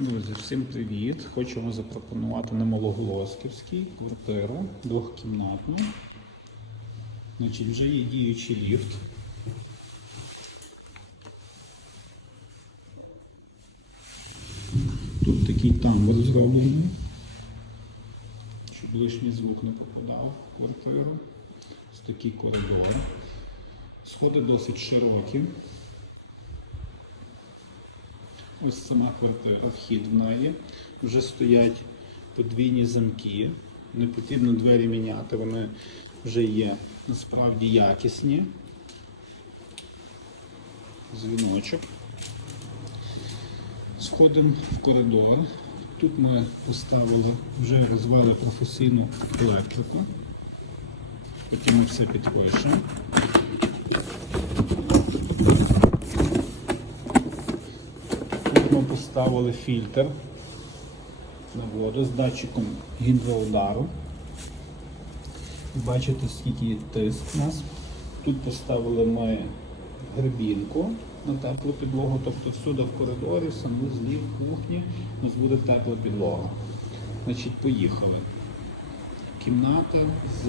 Друзі, всім привіт! Хочу вам запропонувати на Малоголосківській квартиру двохкімнатну. Значить, вже є діючий ліфт. Тут такий тамбур зроблений, щоб лишній звук не попадав в квартиру. Ось такий коридор. Сходи досить широкі. Ось сама квартира, вхід в неї. Вже стоять подвійні замки. Не потрібно двері міняти, вони вже є насправді якісні. Дзвіночок. Сходимо в коридор. Тут ми поставили, вже розвели професійну електрику. Потім ми все підпишемо. Ми поставили фільтр на воду з датчиком гідроудару. Бачите, скільки тиск у нас. Тут поставили ми гребінку на теплу підлогу, тобто всюди в коридорі, санвузлі, в кухні у нас буде тепла підлога. Значить, поїхали. Кімната з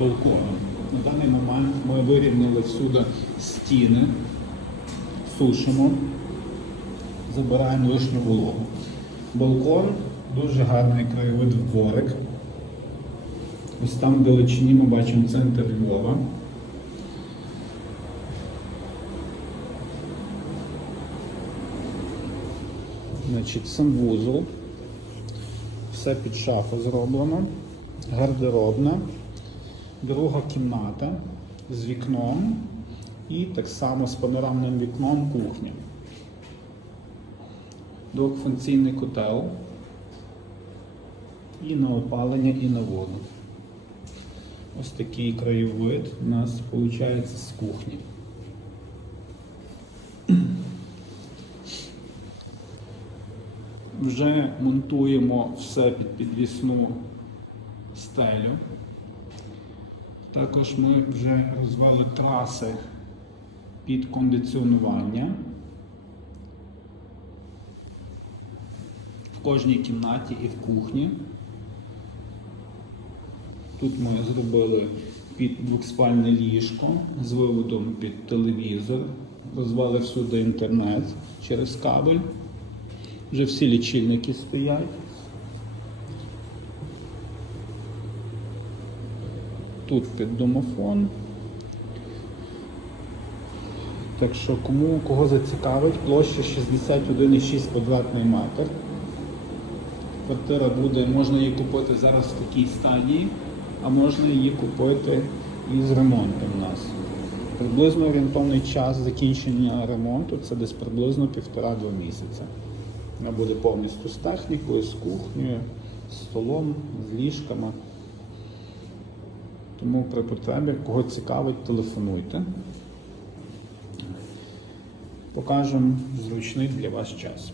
балконом. На даний момент ми вирівняли всюди стіни, сушимо забираємо лишню вологу. Балкон, дуже гарний краєвид в дворик. Ось там в далечині ми бачимо центр Львова. Значить, санвузол. Все під шафу зроблено. Гардеробна. Друга кімната з вікном і так само з панорамним вікном кухня двохфункційний котел і на опалення, і на воду. Ось такий краєвид у нас виходить з кухні. Вже монтуємо все під підвісну стелю. Також ми вже розвели траси під кондиціонування. Кожній кімнаті і в кухні. Тут ми зробили під двохспальне ліжко з виводом під телевізор, розвали всюди інтернет через кабель. Вже всі лічильники стоять. Тут під домофон. Так що кому кого зацікавить, площа 61,6 квадратний метр. Квартира буде, можна її купити зараз в такій стадії, а можна її купити із ремонтом у нас. Приблизно орієнтовний час закінчення ремонту це десь приблизно півтора-два місяця. Вона буде повністю з технікою, з кухнею, з столом, з ліжками. Тому при потребі, кого цікавить, телефонуйте. Покажемо зручний для вас час.